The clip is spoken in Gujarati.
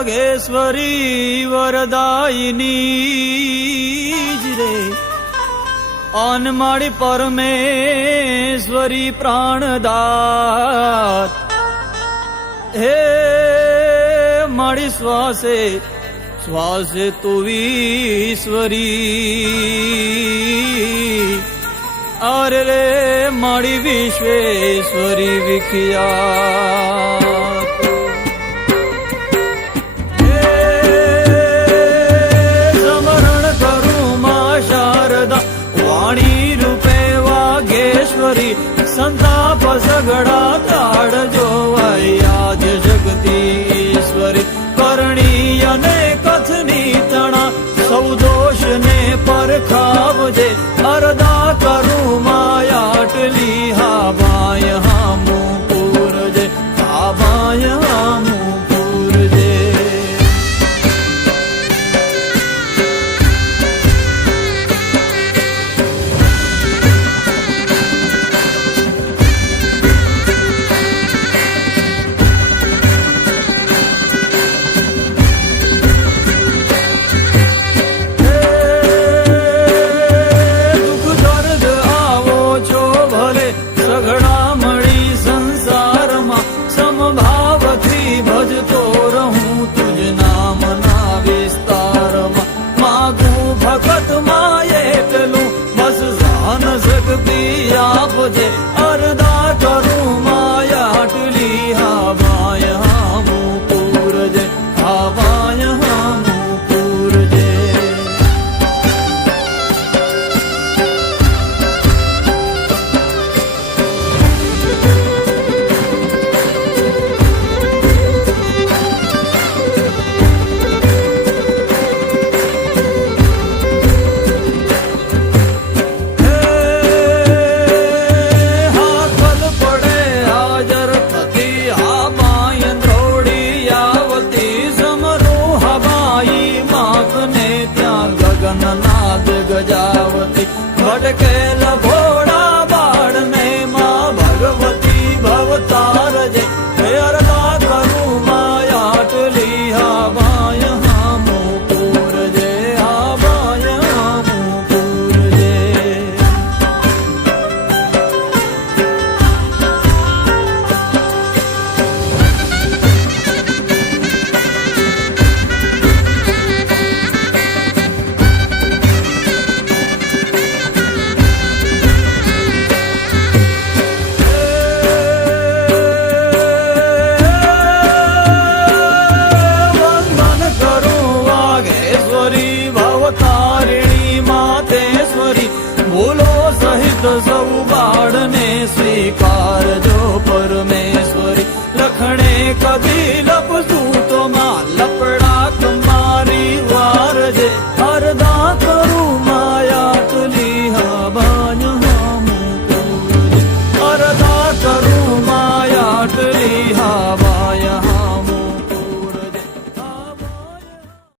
વાગેશ્વરી વરદાયિની જ રે અન માળી પરમેશ્વરી પ્રાણદાત હે માળી શ્વાસે શ્વાસે તુવીશ્વરી અરે રે માળી વિશ્વેશ્વરી વિખ્યાત વાઘેશ્વરી સંતાપ સગડા તાળ જોવાય આજ જગતી ઈશ્વરી કરણી અને કથની તણા. સૌ દોષ ને પરખાવજે. ભગત માએ એટલું મસ જાન શક્તિ આપજે અરદા কেন સૌ બાળને સ્વીકાર